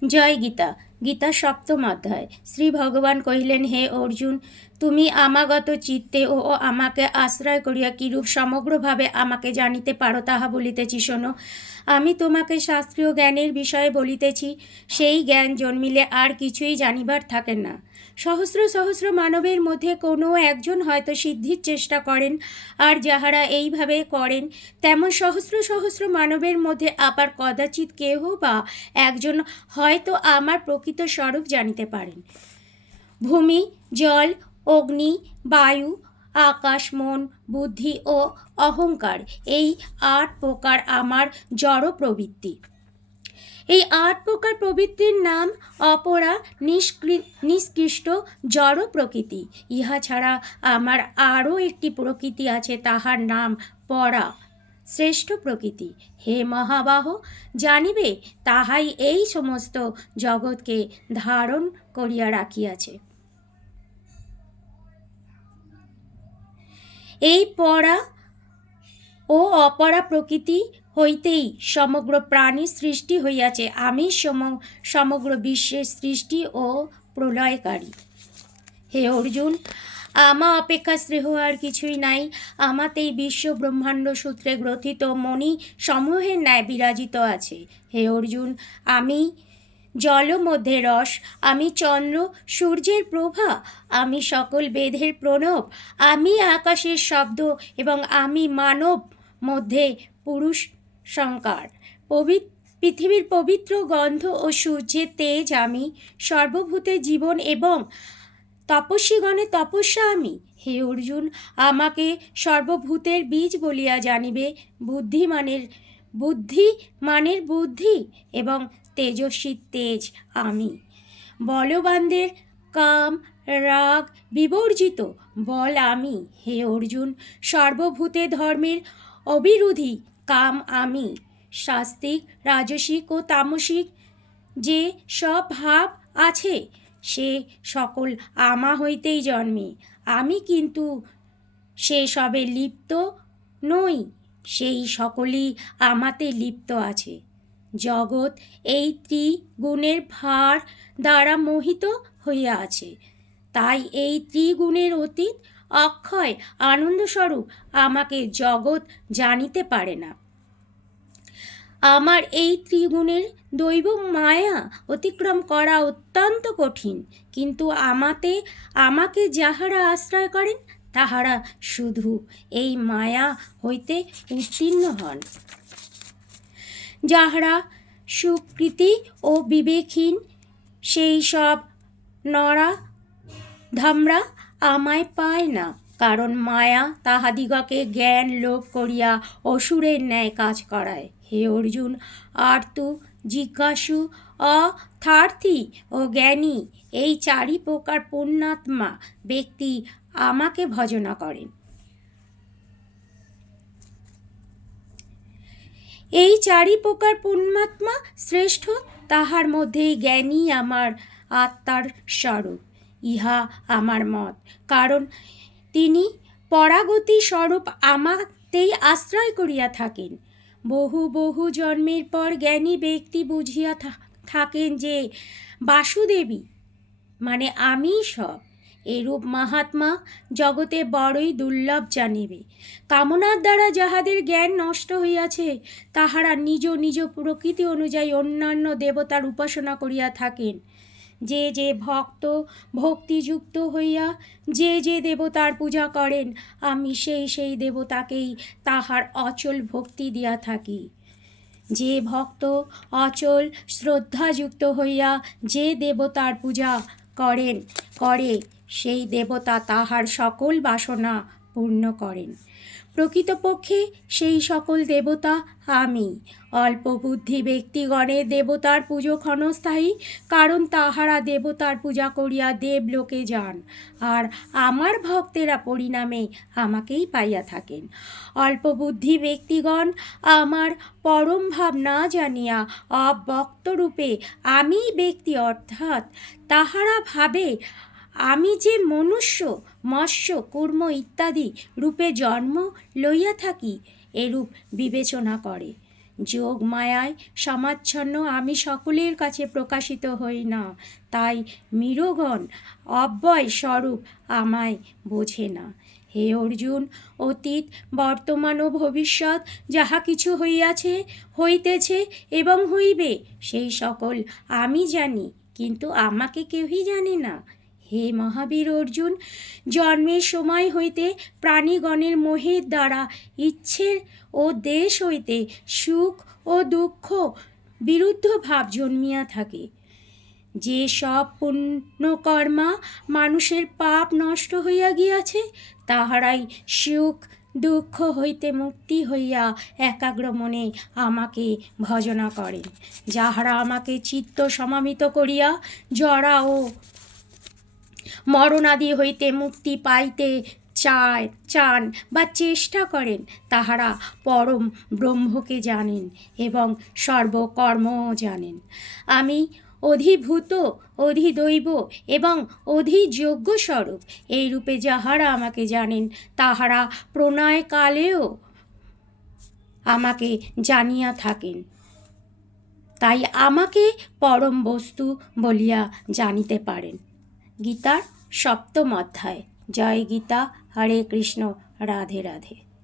জয় গীতা। গীতা সপ্তম অধ্যায়। শ্রী ভগবান কহিলেন, হে অর্জুন, তুমি আমাগত চিত্তে ও আমাকে আশ্রয় করিয়া কিরূপ সমগ্রভাবে আমাকে জানিতে পারো তাহা বলিতেছি শোনো। আমি তোমাকে শাস্ত্রীয় জ্ঞানের বিষয়ে বলিতেছি। সেই জ্ঞান জন্মিলে আর কিছুই জানিবার থাকে না। সহস্র সহস্র মানবের মধ্যে কোনো একজন হয়তো সিদ্ধির চেষ্টা করেন, আর যাহারা এইভাবে করেন তেমন সহস্র সহস্র মানবের মধ্যে আবার কদাচিৎ কেহ বা একজন হয়তো আমার প্রকৃত স্বরূপ জানিতে পারেন। ভূমি, জল, অগ্নি, বায়ু, আকাশ, মন, বুদ্ধি ও অহংকার, এই ৮ প্রকার আমার জড় প্রবৃত্তি। এই ৮ প্রকার প্রবৃত্তির নাম অপরা নিষ্কৃষ্ট জড় প্রকৃতি। ইহা ছাড়া আমার আরও একটি প্রকৃতি আছে, তাহার নাম পরা, শ্রেষ্ঠ প্রকৃতি। হে মহাবাহ, জানিবে তাহাই এই সমস্ত জগৎকে ধারণ করিয়া রাখিয়াছে। এই পরা ও অপরা প্রকৃতি হইতেই সমগ্র প্রাণীর সৃষ্টি হইয়াছে। আমি সমগ্র বিশ্বের সৃষ্টি ও প্রলয়কারী। হে অর্জুন, আমা অপেক্ষা শ্রেয় আর কিছুই নাই। আমাতেই বিশ্ব ব্রহ্মাণ্ড সূত্রে গ্রথিত মণি সমূহের ন্যায় বিরাজিত আছে। হে অর্জুন, আমি জল মধ্যে রস, আমি চন্দ্র সূর্যের প্রভা, আমি সকল বেদের প্রণব, আমি আকাশের শব্দ এবং আমি মানব মধ্যে পুরুষ সংকার। পৃথিবীর পবিত্র গন্ধ ও সূর্যের তেজ আমি, সর্বভূতে জীবন এবং তপস্বীগণের তপস্যা আমি। হে অর্জুন, আমাকে সর্বভূতের বীজ বলিয়া জানিবে। বুদ্ধিমানের বুদ্ধি এবং তেজস্বী তেজ আমি। বলবানদের কাম রাগ বিবর্জিত বল আমি। হে অর্জুন, সর্বভূতে ধর্মের অবিরোধী কাম আমি। সাত্ত্বিক, রাজসিক ও তামসিক যে সব ভাব আছে সে সকল আমা হইতেই জন্মে। আমি কিন্তু সে সবে লিপ্ত নই, সেই সকলই আমাতে লিপ্ত আছে। জগৎ এই ত্রিগুণের ভার দ্বারা মোহিত হইয়া আছে। তাই এই ত্রিগুণের অতীত অক্ষয় আনন্দস্বরূপ আমাকে জগৎ জানিতে পারে না। আমার এই ত্রিগুণের দৈব মায়া অতিক্রম করা অত্যন্ত কঠিন, কিন্তু আমাকে যাহারা আশ্রয় করেন তাহারা শুধু এই মায়া হইতে উত্তীর্ণ হন। যাহারা সুকৃতি ও বিবেকহীন সেই সব নরা ধামরা আমায় পায় না, কারণ মায়া তাহাদিগকে জ্ঞান লোভ করিয়া অসুরের ন্যায় কাজ করায়। হে অর্জুন, আর্তু, জিজ্ঞাসু, অর্থার্থী ও জ্ঞানী, এই ৪ প্রকার পুণ্যাত্মা ব্যক্তি আমাকে ভজনা করেন। এই ৪ প্রকার পুণ্যাত্মা শ্রেষ্ঠ, তাহার মধ্যেই জ্ঞানী আমার আত্মার স্বরূপ। ইহা আমার মত, কারণ তিনি পরাগতি স্বরূপ আমাতেই আশ্রয় করিয়া থাকেন। বহু বহু জন্মের পর জ্ঞানী ব্যক্তি বুঝিয়া থাকেন যে বাসুদেবী মানে আমিই সব। এরূপ মাহাত্মা জগতে বড়ই দুর্লভ জানিবে। কামনার দ্বারা যাহাদের জ্ঞান নষ্ট হইয়াছে তাহারা নিজ নিজ প্রকৃতি অনুযায়ী অন্যান্য দেবতার উপাসনা করিয়া থাকেন। যে যে ভক্ত ভক্তিযুক্ত হইয়া যে যে দেবতার পূজা করেন, আমি সেই সেই দেবতাকেই তাহার অচল ভক্তি দিয়া থাকি। যে ভক্ত অচল শ্রদ্ধাযুক্ত হইয়া যে দেবতার পূজা করে সেই দেবতা তাহার সকল বাসনা পূর্ণ করেন। প্রকৃতপক্ষে সেই সকল দেবতা আমি। অল্প বুদ্ধি ব্যক্তিগণের দেবতার পুজো ক্ষণস্থায়ী, কারণ তাহারা দেবতার পূজা করিয়া দেবলোকে যান, আর আমার ভক্তেরা পরিণামে আমাকেই পাইয়া থাকেন। অল্প বুদ্ধি ব্যক্তিগণ আমার পরম ভাব না জানিয়া অব্যক্তরূপে আমি ব্যক্তি, অর্থাৎ তাহারা ভাবে আমি যে মনুষ্য, মৎস্য, কূর্ম ইত্যাদি রূপে জন্ম লইয়া থাকি, এরূপ বিবেচনা করে। যোগ মায়ায় সমাচ্ছন্ন আমি সকলের কাছে প্রকাশিত হই না, তাই মীরগণ অব্যয় স্বরূপ আমায় বোঝে না। হে অর্জুন, অতীত বর্তমান ও ভবিষ্যৎ যাহা কিছু হইয়াছে, হইতেছে এবং হইবে, সেই সকল আমি জানি, কিন্তু আমাকে কেউই জানে না। হে মহাবীর অর্জুন, জন্মের সময় হইতে প্রাণীগণের মোহের দ্বারা ইচ্ছের ও দেশ হইতে সুখ ও দুঃখ বিরুদ্ধ ভাব জন্মিয়া থাকে। যে সব পুণ্যকর্মা মানুষের পাপ নষ্ট হইয়া গিয়াছে, তাহারাই সুখ দুঃখ হইতে মুক্তি হইয়া একাগ্র মনে আমাকে ভজনা করেন। যাহারা আমাকে চিত্ত সমাহিত করিয়া জরা ও মরণাদি হইতে মুক্তি পাইতে চান বা চেষ্টা করেন, তাহারা পরম ব্রহ্মকে জানেন এবং সর্বকর্মও জানেন। আমি অধিভূত, অধিদৈব এবং অধিযোগ্য স্বরূপ, এই রূপে যাহারা আমাকে জানেন, তাহারা প্রণয়কালেও আমাকে জানিয়া থাকেন, তাই আমাকে পরম বস্তু বলিয়া জানিতে পারেন। গীতার 7ম অধ্যায়। জয় গীতা। হরে কৃষ্ণ। রাধে রাধে।